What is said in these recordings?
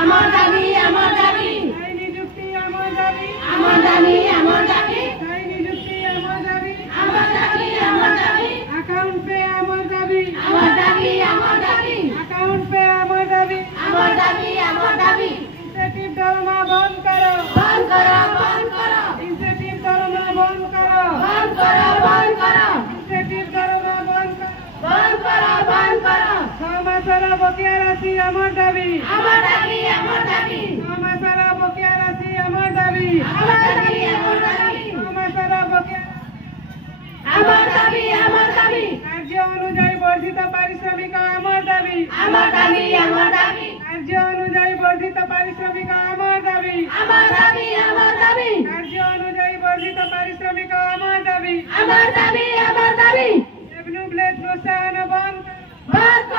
আমার দাবি আমার দাবি স্থায়ী নিযুক্তি আমার দাবি আমার দাবি আমার দাবি স্থায়ী নিযুক্তি আমার দাবি আমার দাবি আমার দাবি অ্যাকাউন্ট পে আমার দাবি আমার দাবি আমার দাবি অ্যাকাউন্ট পে আমার দাবি আমার দাবি আমার দাবি ইনসেন্টিভ দরমা বন্ধ করো বন্ধ করো বন্ধ করো ইনসেন্টিভ দরমা বন্ধ করো বন্ধ করো বন্ধ করো ইনসেন্টিভ দরমা বন্ধ করো বন্ধ করো বন্ধ করো 6 মাসের বকেয়া রাশি আমার দাবি আমার দাবি আমার দাবি 6 মাসের বকেয়া রাশি আমার দাবি আমার দাবি আমার দাবি 6 মাসের বকেয়া আমার দাবি আমার দাবি কার্য অনুযায়ী বর্ধিত পারিশ্রমিক আমার দাবি আমার দাবি আমার দাবি কার্য অনুযায়ী বর্ধিত পারিশ্রমিক আমার দাবি আমার দাবি আমার দাবি কার্য অনুযায়ী বর্ধিত পারিশ্রমিক আমার দাবি আমার দাবি আমার দাবি রেভিনিউ ব্লেড প্রোৎসাহন বন্ধ বন্ধ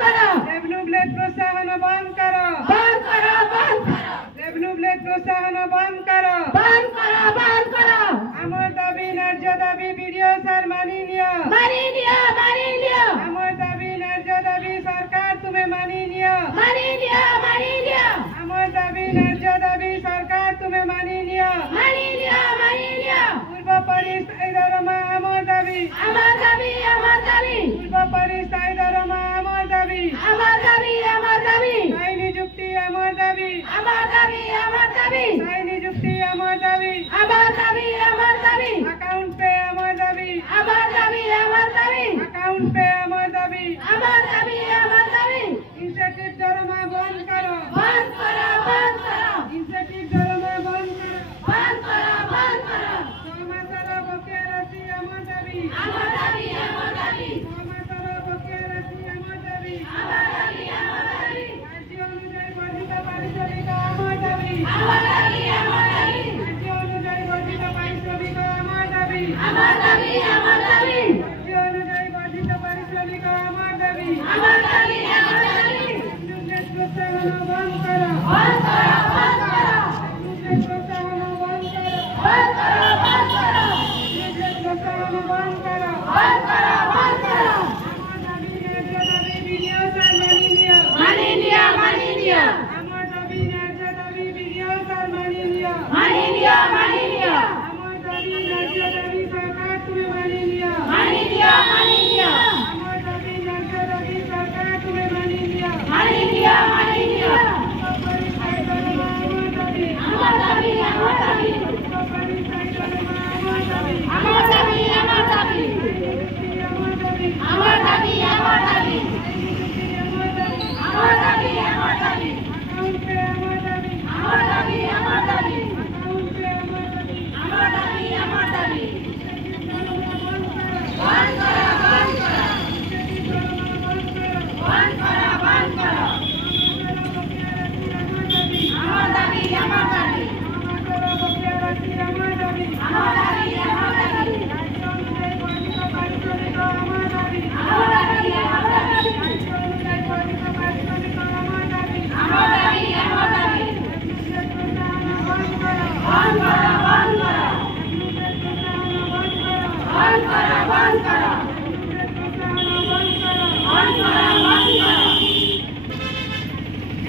করো রেভিনিউ ব্লেড প্রোৎসাহন বন্ধ করো বন্ধ করো বন্ধ করো রেভিনিউ ব্লেড প্রোৎসাহন বন্ধ করো বন্ধ করো বন্ধ করো আমার দাবি ন্যায্য দাবি বিডিও স্যার মানি নিও মানি নিও মানি নিও আমার দাবি ন্যায্য দাবি সরকার তুমি মানি নিও মানি নিও মানি নিও আমার দাবি ন্যায্য দাবি সরকার তুমি মানি নিও মানি নিও মানি নিও পূর্ব পরিস্থায়ী দরমা আমার দাবি আমার দাবি আমার দাবি পূর্ব পরিস্থায়ী দরমা আমার দাবি আমার দাবি আমার দাবি স্থায়ী নিযুক্তি আমার দাবি আমার দাবি আমার দাবি স্থায়ী নিযুক্তি আমার দাবি আমার দাবি আমার দাবি অ্যাকাউন্ট পে আমার দাবি আমার দাবি আমার দাবি অ্যাকাউন্ট পে আমার দাবি আমার দাবি আমার দাবি ইনসেন্টিভ দরমা বন্ধ করো বন্ধ করো বন্ধ করো ইনসেন্টিভ দরমা বন্ধ করো বন্ধ করো বন্ধ করো 6 মাসের বকেয়া রাশি আমার দাবি আমার দাবি আমার দাবি 6 মাসের বকেয়া রাশি আমার দাবি আমার দাবি আমার দাবি কার্য অনুযায়ী বর্ধিত পারিশ্রমিক আমার দাবি আমার দাবি আমার দাবি কার্য অনুযায়ী বর্ধিত পারিশ্রমিক আমার দাবি আমার দাবি আমার দাবি কার্য অনুযায়ী বর্ধিত পারিশ্রমিক আমার দাবি আমার দাবি আমার দাবি বিদ্যুৎ প্রোৎসাহন বন্ধ করো বন্ধ করো